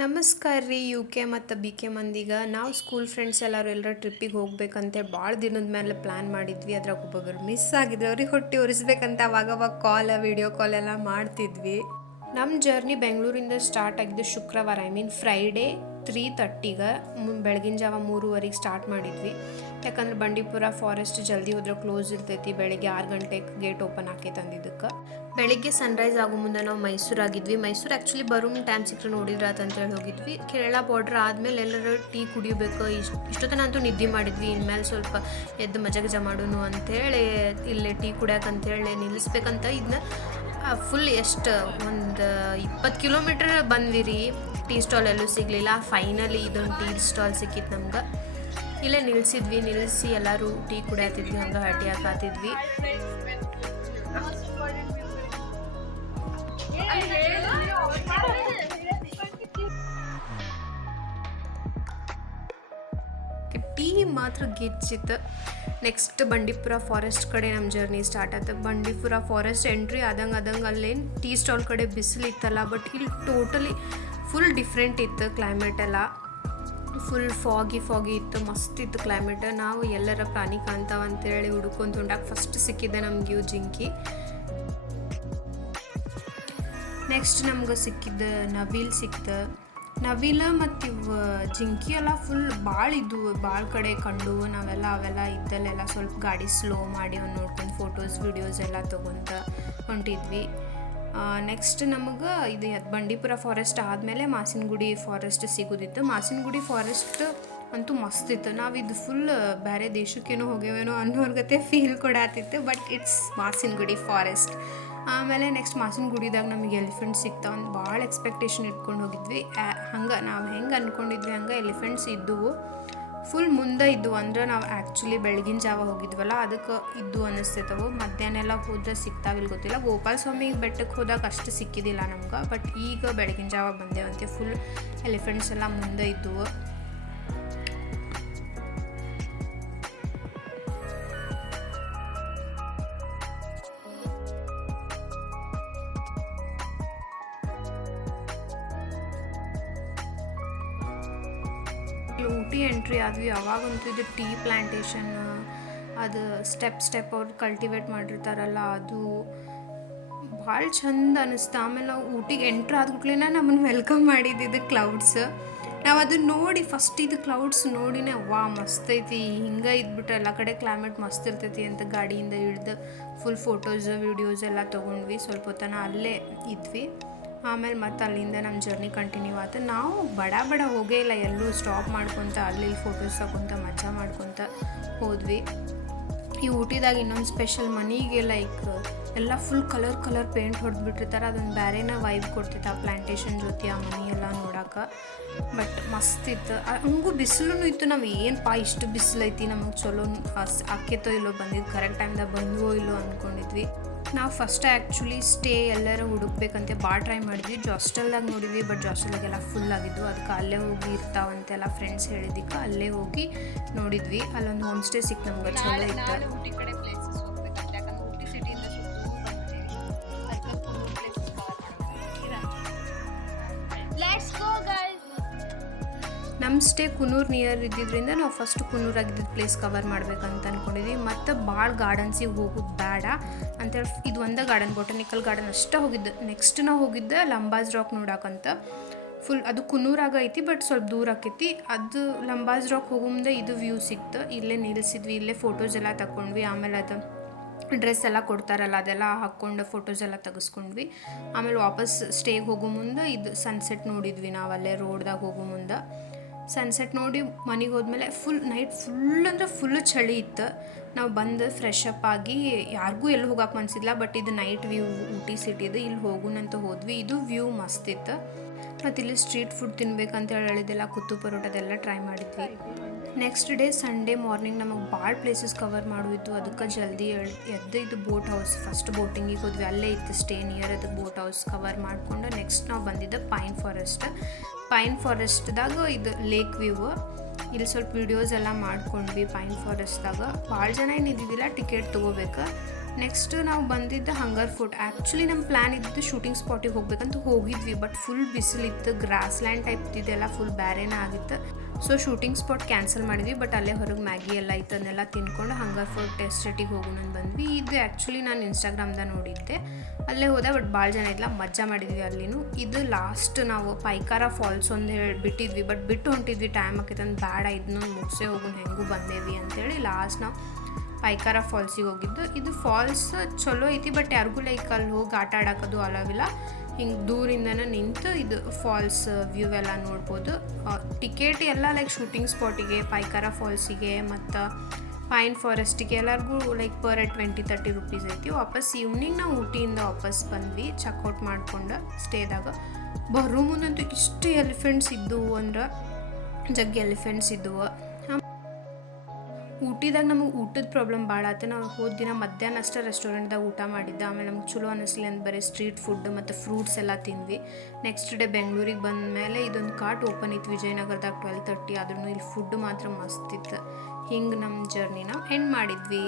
ನಮಸ್ಕಾರ ರೀ UK ಮತ್ತು BK ಮಂದಿಗೆ ನಾವು ಸ್ಕೂಲ್ ಫ್ರೆಂಡ್ಸ್ ಎಲ್ಲರೂ ಟ್ರಿಪ್ಪಿಗೆ ಹೋಗ್ಬೇಕಂತೇಳಿ ಭಾಳ ದಿನದ ಮೇಲೆ ಪ್ಲ್ಯಾನ್ ಮಾಡಿದ್ವಿ. ಅದ್ರಾಗ ಒಬ್ಬೊಬ್ಬರು ಮಿಸ್ ಆಗಿದ್ರು. ಅವ್ರಿಗೆ ಹೊಟ್ಟೆ ಉರಿಸ್ಬೇಕಂತ ಅವಾಗವಾಗ ವಿಡಿಯೋ ಕಾಲ್ ಎಲ್ಲ ಮಾಡ್ತಿದ್ವಿ. ನಮ್ಮ ಜರ್ನಿ ಬೆಂಗಳೂರಿಂದ ಸ್ಟಾರ್ಟ್ ಆಗಿದ್ದು ಶುಕ್ರವಾರ, ಫ್ರೈಡೇ 3:30ಗೆ ಬೆಳಗಿನ ಜಾವ 3:30ಗೆ ಸ್ಟಾರ್ಟ್ ಮಾಡಿದ್ವಿ. ಯಾಕಂದ್ರೆ ಬಂಡೀಪುರ ಫಾರೆಸ್ಟ್ ಜಲ್ದಿ ಹೋದ್ರೆ ಕ್ಲೋಸ್ ಇರ್ತೈತಿ. ಬೆಳಗ್ಗೆ 6 ಗಂಟೆಗೆ ಗೇಟ್ ಓಪನ್ ಆಕೈತೆ ಅಂದಿದ್ದಕ್ಕೆ ಬೆಳಿಗ್ಗೆ ಸನ್ರೈಸ್ ಆಗೋ ಮುಂದೆ ನಾವು ಮೈಸೂರಾಗಿದ್ವಿ. ಮೈಸೂರು ಆ್ಯಕ್ಚುಲಿ ಬರೋ ಟೈಮ್ ಸಿಕ್ಕರೆ ನೋಡಿದ್ರಾತ ಅಂತೇಳಿ ಹೋಗಿದ್ವಿ. ಕೇರಳ ಬಾರ್ಡ್ರ್ ಆದಮೇಲೆ ಎಲ್ಲರೂ ಟೀ ಕುಡಿಯಬೇಕು. ಇಷ್ಟೊತ್ತನ ಅಂತೂ ನಿದ್ದೆ ಮಾಡಿದ್ವಿ. ಇನ್ಮೇಲೆ ಸ್ವಲ್ಪ ಎದ್ದು ಮಜಗಜ ಮಾಡೋನು ಅಂಥೇಳಿ ಇಲ್ಲೇ ಟೀ ಕುಡಿಯೋಕಂತೇಳಿ ನಿಲ್ಲಿಸ್ಬೇಕಂತ ಇದನ್ನ ಫುಲ್ ಎಷ್ಟು ಒಂದು 20 ಕಿಲೋಮೀಟ್ರ್ ಬಂದ್ವಿ ರೀ. ಟೀ ಸ್ಟಾಲ್ ಎಲ್ಲೂ ಸಿಗಲಿಲ್ಲ. ಫೈನಲಿ ಇದೊಂದು ಟೀ ಸ್ಟಾಲ್ ಸಿಕ್ಕಿತ್ತು ನಮ್ಗೆ. ಇಲ್ಲೇ ನಿಲ್ಲಿಸಿ ಎಲ್ಲರೂ ಟೀ ಕುಡಿಯತ್ತಿದ್ವಿ, ಹಂಗೆ ಹಟ್ಟಿ ಹಾಕಾತಿದ್ವಿ. ಟೀ ಮಾತ್ರ ಗಿಚ್ಚಿತ್ತು. ನೆಕ್ಸ್ಟ್ ಬಂಡೀಪುರ ಫಾರೆಸ್ಟ್ ಕಡೆ ನಮ್ಮ ಜರ್ನಿ ಸ್ಟಾರ್ಟ್ ಆಯ್ತು. ಬಂಡೀಪುರ ಫಾರೆಸ್ಟ್ ಎಂಟ್ರಿ ಆದಂಗೆ ಅಲ್ಲೇನು ಟೀ ಸ್ಟಾಲ್ ಕಡೆ ಬಿಸಿಲಿತ್ತಲ್ಲ, ಬಟ್ ಇಲ್ಲಿ ಟೋಟಲಿ ಫುಲ್ ಡಿಫ್ರೆಂಟ್ ಇತ್ತು. ಕ್ಲೈಮೇಟ್ ಎಲ್ಲ ಫುಲ್ ಫಾಗಿ ಇತ್ತು. ಮಸ್ತ್ ಇತ್ತು ಕ್ಲೈಮೇಟ್. ನಾವು ಎಲ್ಲರ ಪ್ರಾಣಿ ಕಾಣ್ತಾವ ಅಂತೇಳಿ ಹುಡ್ಕೊಂತ ಹೊಂಡಾಗ ಫಸ್ಟ್ ಸಿಕ್ಕಿದ್ದೆ ನಮ್ಗೆ ಇವು ಜಿಂಕಿ. ನೆಕ್ಸ್ಟ್ ನಮ್ಗೆ ಸಿಕ್ಕಿದ್ದ ನವಿಲ್ ಸಿಕ್ತು. ನವಿಲ ಮತ್ತು ಇವು ಜಿಂಕಿ ಎಲ್ಲ ಫುಲ್ ಭಾಳ ಇದ್ದವು, ಭಾಳ ಕಡೆ ಕಂಡು ಅವೆಲ್ಲ ಇದ್ದಲ್ಲೆಲ್ಲ ಸ್ವಲ್ಪ ಗಾಡಿ ಸ್ಲೋ ಮಾಡಿ ನೋಡ್ಕೊಂಡು ಫೋಟೋಸ್ ವಿಡಿಯೋಸ್ ಎಲ್ಲ ತೊಗೊಂತ ಹೊಂಟಿದ್ವಿ. ನೆಕ್ಸ್ಟ್ ನಮಗೆ ಇದು ಬಂಡೀಪುರ ಫಾರೆಸ್ಟ್ ಆದಮೇಲೆ ಮಾಸಿನಗುಡಿ ಫಾರೆಸ್ಟ್ ಸಿಗೋದಿತ್ತು. ಮಾಸಿನಗುಡಿ ಫಾರೆಸ್ಟ್ ಅಂತೂ ಮಸ್ತ್ ಇತ್ತು. ನಾವು ಇದು ಫುಲ್ ಬೇರೆ ದೇಶಕ್ಕೇನೋ ಹೋಗ್ಯವೇನೋ ಅನ್ನೋರ್ಗತೆ ಫೀಲ್ ಕೊಡಾತಿತ್ತು. But it's Masinagudi forest. ಆಮೇಲೆ ನೆಕ್ಸ್ಟ್ ಮಾಸಿನಗುಡಿದಾಗ ನಮಗೆ ಎಲಿಫೆಂಟ್ಸ್ ಸಿಗ್ತಾವೆ ಅಂತ ಭಾಳ ಎಕ್ಸ್ಪೆಕ್ಟೇಷನ್ ಇಟ್ಕೊಂಡು ಹೋಗಿದ್ವಿ. ಹಂಗೆ ನಾವು ಹೆಂಗೆ ಅಂದ್ಕೊಂಡಿದ್ವಿ ಹಂಗೆ ಎಲಿಫೆಂಟ್ಸ್ ಇದ್ದವು. ಫುಲ್ ಮುಂದೆ ಇದ್ದವು. ಅಂದ್ರೆ ನಾವು ಆ್ಯಕ್ಚುಲಿ ಬೆಳಗಿನ ಜಾವ ಹೋಗಿದ್ವಲ್ಲ, ಅದಕ್ಕೆ ಇದ್ದು ಅನ್ನಿಸ್ತೈತವು. ಮಧ್ಯಾಹ್ನ ಎಲ್ಲ ಹೋದ್ರೆ ಸಿಗ್ತಾವಿಲ್ಲ ಗೊತ್ತಿಲ್ಲ. ಗೋಪಾಲ ಸ್ವಾಮಿ ಬೆಟ್ಟಕ್ಕೆ ಹೋದಾಗ ಅಷ್ಟು ಸಿಕ್ಕಿದ್ದಿಲ್ಲ ನಮ್ಗೆ. ಬಟ್ ಈಗ ಬೆಳಗಿನ ಜಾವ ಬಂದೇವಂತೆ ಫುಲ್ ಎಲಿಫೆಂಟ್ಸ್ ಎಲ್ಲ ಮುಂದೆ ಇದ್ದವು. ಊಟಿ ಎಂಟ್ರಿ ಆದ್ವಿ. ಅವಾಗಂತೂ ಇದು ಟೀ ಪ್ಲ್ಯಾಂಟೇಷನ್, ಅದು ಸ್ಟೆಪ್ ಅವ್ರು ಕಲ್ಟಿವೇಟ್ ಮಾಡಿರ್ತಾರಲ್ಲ, ಅದು ಭಾಳ ಚಂದ ಅನ್ನಿಸ್ತು. ಆಮೇಲೆ ನಾವು ಊಟಿಗೆ ಎಂಟ್ರ್ ಆದ್ಬಿಟ್ಲೇನ ನಮ್ಮನ್ನು ವೆಲ್ಕಮ್ ಮಾಡಿದ್ದು ಕ್ಲೌಡ್ಸ್. ನಾವು ಅದನ್ನ ನೋಡಿ ಫಸ್ಟ್ ಇದು ಕ್ಲೌಡ್ಸ್ ನೋಡಿನೇ ಮಸ್ತ್ ಐತಿ, ಹಿಂಗೆ ಇದ್ಬಿಟ್ರೆ ಎಲ್ಲ ಕಡೆ ಕ್ಲೈಮೇಟ್ ಮಸ್ತ್ ಇರ್ತೈತಿ ಅಂತ ಗಾಡಿಯಿಂದ ಇಳಿದು ಫುಲ್ ಫೋಟೋಸ್ ವಿಡಿಯೋಸ್ ಎಲ್ಲ ತೊಗೊಂಡ್ವಿ. ಸ್ವಲ್ಪ ಹೊತ್ತನ ಅಲ್ಲೇ ಇದ್ವಿ. ಆಮೇಲೆ ಮತ್ತು ಅಲ್ಲಿಂದ ನಮ್ಮ ಜರ್ನಿ ಕಂಟಿನ್ಯೂ ಆಯ್ತು. ನಾವು ಬಡ ಹೋಗೇ ಇಲ್ಲ, ಎಲ್ಲೂ ಸ್ಟಾಪ್ ಮಾಡ್ಕೊತ ಅಲ್ಲಿ ಫೋಟೋಸ್ ತಗೊತ ಮಜಾ ಮಾಡ್ಕೊತ ಹೋದ್ವಿ. ಈ ಊಟಿದಾಗ ಇನ್ನೊಂದು ಸ್ಪೆಷಲ್, ಮನೆಗೆ ಲೈಕ್ ಎಲ್ಲ ಫುಲ್ ಕಲರ್ ಪೇಂಟ್ ಹೊಡೆದ್ಬಿಟ್ಟಿರ್ತಾರೆ. ಅದೊಂದು ಬೇರೆನೇ ವೈಬ್ ಕೊಡ್ತೈತೆ ಆ ಪ್ಲ್ಯಾಂಟೇಷನ್ ಜೊತೆ ಆ ಮನೆ ಎಲ್ಲ ನೋಡೋಕೆ. ಬಟ್ ಮಸ್ತ್ ಇತ್ತು. ಹಂಗೂ ಬಿಸಿಲು ಇತ್ತು. ನಾವು ಏನಪ್ಪ ಇಷ್ಟು ಬಿಸಿಲೈತಿ, ನಮಗೆ ಚಲೋ ಆಕೇತೋ ಇಲ್ಲೋ, ಬಂದಿದ್ದು ಕರೆಕ್ಟ್ ಟೈಮ್ದಾಗ ಬಂದವೋ ಇಲ್ಲೋ ಅಂದ್ಕೊಂಡಿದ್ವಿ. ನಾವು ಫಸ್ಟ್ ಆ್ಯಕ್ಚುಲಿ ಸ್ಟೇ ಎಲ್ಲರೂ ಹುಡುಕ್ಬೇಕಂತೆ ಭಾಳ ಟ್ರೈ ಮಾಡಿದ್ವಿ. ಜಾಸ್ಟೆಲ್ದಾಗ ನೋಡಿದ್ವಿ, ಬಟ್ ಜಾಸ್ಟೆಲ್ದಾಗೆಲ್ಲ ಫುಲ್ ಆಗಿದ್ವು. ಅದಕ್ಕೆ ಅಲ್ಲೇ ಹೋಗಿ ಇರ್ತಾವಂತೆಲ್ಲ ಫ್ರೆಂಡ್ಸ್ ಹೇಳಿದ್ದಕ್ಕೆ ಅಲ್ಲೇ ಹೋಗಿ ನೋಡಿದ್ವಿ. ಅಲ್ಲೊಂದು ಹೋಮ್ ಸ್ಟೇ ಸಿಕ್ತು ನಮ್ಗೆ, ಚಲೋ ಇತ್ತು. ನಮ್ಮ ಸ್ಟೇ ಕುನ್ನೂರು ನಿಯರ್ ಇದ್ದಿದ್ದರಿಂದ ನಾವು ಫಸ್ಟ್ ಕುನ್ನೂರಾಗಿದ್ದ ಪ್ಲೇಸ್ ಕವರ್ ಮಾಡ್ಬೇಕಂತ ಅಂದ್ಕೊಂಡಿದ್ವಿ. ಮತ್ತು ಭಾಳ ಗಾರ್ಡನ್ಸಿಗೆ ಹೋಗೋದು ಬೇಡ ಅಂತೇಳಿ ಇದು ಒಂದೇ ಗಾರ್ಡನ್, ಬೊಟಾನಿಕಲ್ ಗಾರ್ಡನ್ ಅಷ್ಟೇ ಹೋಗಿದ್ದು. ನೆಕ್ಸ್ಟ್ ನಾವು ಹೋಗಿದ್ದೆ ಲಂಬಾಜ್ ರಾಕ್ ನೋಡೋಕಂತ. ಫುಲ್ ಅದು ಕುನ್ನೂರಾಗ ಐತಿ, ಬಟ್ ಸ್ವಲ್ಪ ದೂರ ಆಕೈತಿ. ಅದು ಲಂಬಾಜ್ ರಾಕ್ ಹೋಗೋ ಮುಂದೆ ಇದು ವ್ಯೂ ಸಿಕ್ತು. ಇಲ್ಲೇ ನಿಲ್ಲಿಸಿದ್ವಿ, ಇಲ್ಲೇ ಫೋಟೋಸ್ ಎಲ್ಲ ತಗೊಂಡ್ವಿ. ಆಮೇಲೆ ಅದು ಡ್ರೆಸ್ ಎಲ್ಲ ಕೊಡ್ತಾರಲ್ಲ, ಅದೆಲ್ಲ ಹಾಕ್ಕೊಂಡು ಫೋಟೋಸ್ ಎಲ್ಲ ತೆಗೆಸ್ಕೊಂಡ್ವಿ. ಆಮೇಲೆ ವಾಪಸ್ ಸ್ಟೇಗೆ ಹೋಗೋ ಮುಂದೆ ಇದು ಸನ್ಸೆಟ್ ನೋಡಿದ್ವಿ. ನಾವು ಅಲ್ಲೇ ರೋಡ್ದಾಗ ಹೋಗೋ ಮುಂದೆ ಸನ್ಸೆಟ್ ನೋಡಿ ಮನೆಗೆ ಹೋದ್ಮೇಲೆ ನೈಟ್ ಫುಲ್ ಚಳಿ ಇತ್ತು. ನಾವು ಬಂದು ಫ್ರೆಶ್ ಅಪ್ ಆಗಿ ಯಾರಿಗೂ ಎಲ್ಲೂ ಹೋಗಕ್ಕೆ ಮನ್ಸಿಲ್ಲ. ಬಟ್ ಇದು ನೈಟ್ ವ್ಯೂ ಊಟಿ ಸಿಟಿದು, ಇಲ್ಲಿ ಹೋಗೋಣಂತ ಹೋದ್ವಿ. ಇದು ವ್ಯೂ ಮಸ್ತ್ ಇತ್ತು. ಮತ್ತು ಇಲ್ಲಿ ಸ್ಟ್ರೀಟ್ ಫುಡ್ ತಿನ್ಬೇಕಂತ ಹೇಳಿದ್ದೆಲ್ಲ ಕುತ್ತು ಪರೋಟದೆಲ್ಲ ಟ್ರೈ ಮಾಡಿದ್ವಿ. ನೆಕ್ಸ್ಟ್ ಡೇ ಸಂಡೇ ಮಾರ್ನಿಂಗ್ ನಮಗೆ ಭಾಳ ಪ್ಲೇಸಸ್ ಕವರ್ ಮಾಡಿದ್ದು. ಅದಕ್ಕೆ ಜಲ್ದಿ ಎದ್ದು ಇದು ಬೋಟ್ ಹೌಸ್, ಫಸ್ಟ್ ಬೋಟಿಂಗಿಗೆ ಹೋದ್ವಿ. ಅಲ್ಲೇ ಇತ್ತು ಸ್ಟೇ ನಿಯರ್, ಅದಕ್ಕೆ ಬೋಟ್ ಹೌಸ್ ಕವರ್ ಮಾಡಿಕೊಂಡು ನೆಕ್ಸ್ಟ್ ನಾವು ಬಂದಿದ್ದು ಪೈನ್ ಫಾರೆಸ್ಟ್ದಾಗ ಇದು ಲೇಕ್ ವ್ಯೂ. ಇಲ್ಲಿ ಸ್ವಲ್ಪ ವೀಡಿಯೋಸ್ ಎಲ್ಲ ಮಾಡ್ಕೊಂಡ್ವಿ ಪೈನ್ ಫಾರೆಸ್ಟ್ದಾಗ. ಭಾಳ ಜನ ಏನು ಇದ್ದಿದ್ದಿಲ್ಲ, ಟಿಕೆಟ್ ತೊಗೋಬೇಕು. ನೆಕ್ಸ್ಟ್ ನಾವು ಬಂದಿದ್ದು ಹಂಗರ್ ಫೋರ್ಟ್. ಆ್ಯಕ್ಚುಲಿ ನಮ್ಮ ಪ್ಲ್ಯಾನ್ ಇದ್ದು ಶೂಟಿಂಗ್ ಸ್ಪಾಟಿಗೆ ಹೋಗ್ಬೇಕಂತ ಹೋಗಿದ್ವಿ, ಬಟ್ ಫುಲ್ ಬಿಸಿಲಿತ್ತು, ಗ್ರಾಸ್ ಲ್ಯಾಂಡ್ ಟೈಪ್ ಇದ್ದಿದ್ದೆಲ್ಲ ಫುಲ್ ಬೇರೆನೇ ಆಗಿತ್ತು. ಸೊ ಶೂಟಿಂಗ್ ಸ್ಪಾಟ್ ಕ್ಯಾನ್ಸಲ್ ಮಾಡಿದ್ವಿ, ಬಟ್ ಅಲ್ಲೇ ಹೊರಗೆ ಮ್ಯಾಗಿ ಎಲ್ಲ ಇತ್ತು, ಅದನ್ನೆಲ್ಲ ತಿನ್ಕೊಂಡು ಹಂಗರ್ ಫೋರ್ಟ್ ಎಸ್ಟೇಟಿಗೆ ಹೋಗೋಣ ಬಂದ್ವಿ. ಇದು ಆ್ಯಕ್ಚುಲಿ ನಾನು ಇನ್ಸ್ಟಾಗ್ರಾಮ್ದಾಗ ನೋಡಿದ್ದೆ, ಅಲ್ಲೇ ಹೋದೆ, ಬಟ್ ಭಾಳ ಜನ ಇಲ್ಲ, ಮಜಾ ಮಾಡಿದ್ವಿ ಅಲ್ಲಿನೂ. ಇದು ಲಾಸ್ಟ್ ನಾವು ಪೈಕಾರ ಫಾಲ್ಸ್ ಒಂದು ಬಿಟ್ಟಿದ್ವಿ, ಬಟ್ ಬಿಟ್ಟು ಹೊಂಟಿದ್ವಿ, ಟೈಮ್ ಆಕೈತಂದು ಬೇಡ ಇದನ್ನು ಮುಗಿಸೇ ಹೋಗೋಣ ಹೆಂಗೂ ಬಂದೇವಿ ಅಂತೇಳಿ ಲಾಸ್ಟ್ ನಾವು ಪೈಕಾರ ಫಾಲ್ಸಿಗೆ ಹೋಗಿದ್ದು. ಇದು ಫಾಲ್ಸ್ ಚಲೋ ಐತಿ, ಬಟ್ ಯಾರಿಗೂ ಲೈಕ್ ಅಲ್ಲಿ ಹೋಗಿ ಆಟ ಆಡೋಕ್ಕದು ಅಲವಿಲ್ಲ. ಹಿಂಗೆ ದೂರಿಂದನೇ ನಿಂತು ಇದು ಫಾಲ್ಸ್ ವ್ಯೂ ಎಲ್ಲ ನೋಡ್ಬೋದು. ಟಿಕೆಟ್ ಎಲ್ಲ ಲೈಕ್ ಶೂಟಿಂಗ್ ಸ್ಪಾಟಿಗೆ, ಪೈಕಾರ ಫಾಲ್ಸಿಗೆ ಮತ್ತು ಪೈನ್ ಫಾರೆಸ್ಟಿಗೆ ಎಲ್ಲರಿಗೂ ಲೈಕ್ ಪರ್ 20-30 ರೂಪೀಸ್ ಐತಿ. ವಾಪಸ್ ಈವ್ನಿಂಗ್ ನಾವು ಊಟಿಯಿಂದ ವಾಪಸ್ ಬಂದ್ವಿ, ಚೆಕ್ಔಟ್ ಮಾಡ್ಕೊಂಡು ಸ್ಟೇದಾಗ. ಬರೋ ಮುಂದಂತೂ ಇಷ್ಟು ಎಲಿಫೆಂಟ್ಸ್ ಇದ್ದವು, ಅಂದ್ರೆ ಜಗ್ಗಿ ಎಲಿಫೆಂಟ್ಸ್ ಇದ್ದವು. ಊಟಿದಾಗ ನಮಗೆ ಊಟದ ಪ್ರಾಬ್ಲಮ್ ಭಾಳ ಆಯ್ತು. ನಾವು ಹೋದ ದಿನ ಮಧ್ಯಾಹ್ನ ಅಷ್ಟೇ ರೆಸ್ಟೋರೆಂಟ್ದಾಗ ಊಟ ಮಾಡಿದ್ದೆ, ಆಮೇಲೆ ನಮ್ಗೆ ಚಲೋ ಅನ್ನಿಸ್ಲಿ ಅಂತ ಬರೀ ಸ್ಟ್ರೀಟ್ ಫುಡ್ ಮತ್ತು ಫ್ರೂಟ್ಸ್ ಎಲ್ಲ ತಿಂದ್ವಿ. ನೆಕ್ಸ್ಟ್ ಡೇ ಬೆಂಗಳೂರಿಗೆ ಬಂದ ಮೇಲೆ ಇದೊಂದು ಕಾರ್ಟ್ ಓಪನ್ ಇತ್ತು ವಿಜಯನಗರದಾಗ 12:30, ಆದ್ರೂ ಇಲ್ಲಿ ಫುಡ್ ಮಾತ್ರ ಮಸ್ತ್ ಇತ್ತು. ಹಿಂಗೆ ನಮ್ಮ ಜರ್ನಿನ ಎಂಡ್ ಮಾಡಿದ್ವಿ.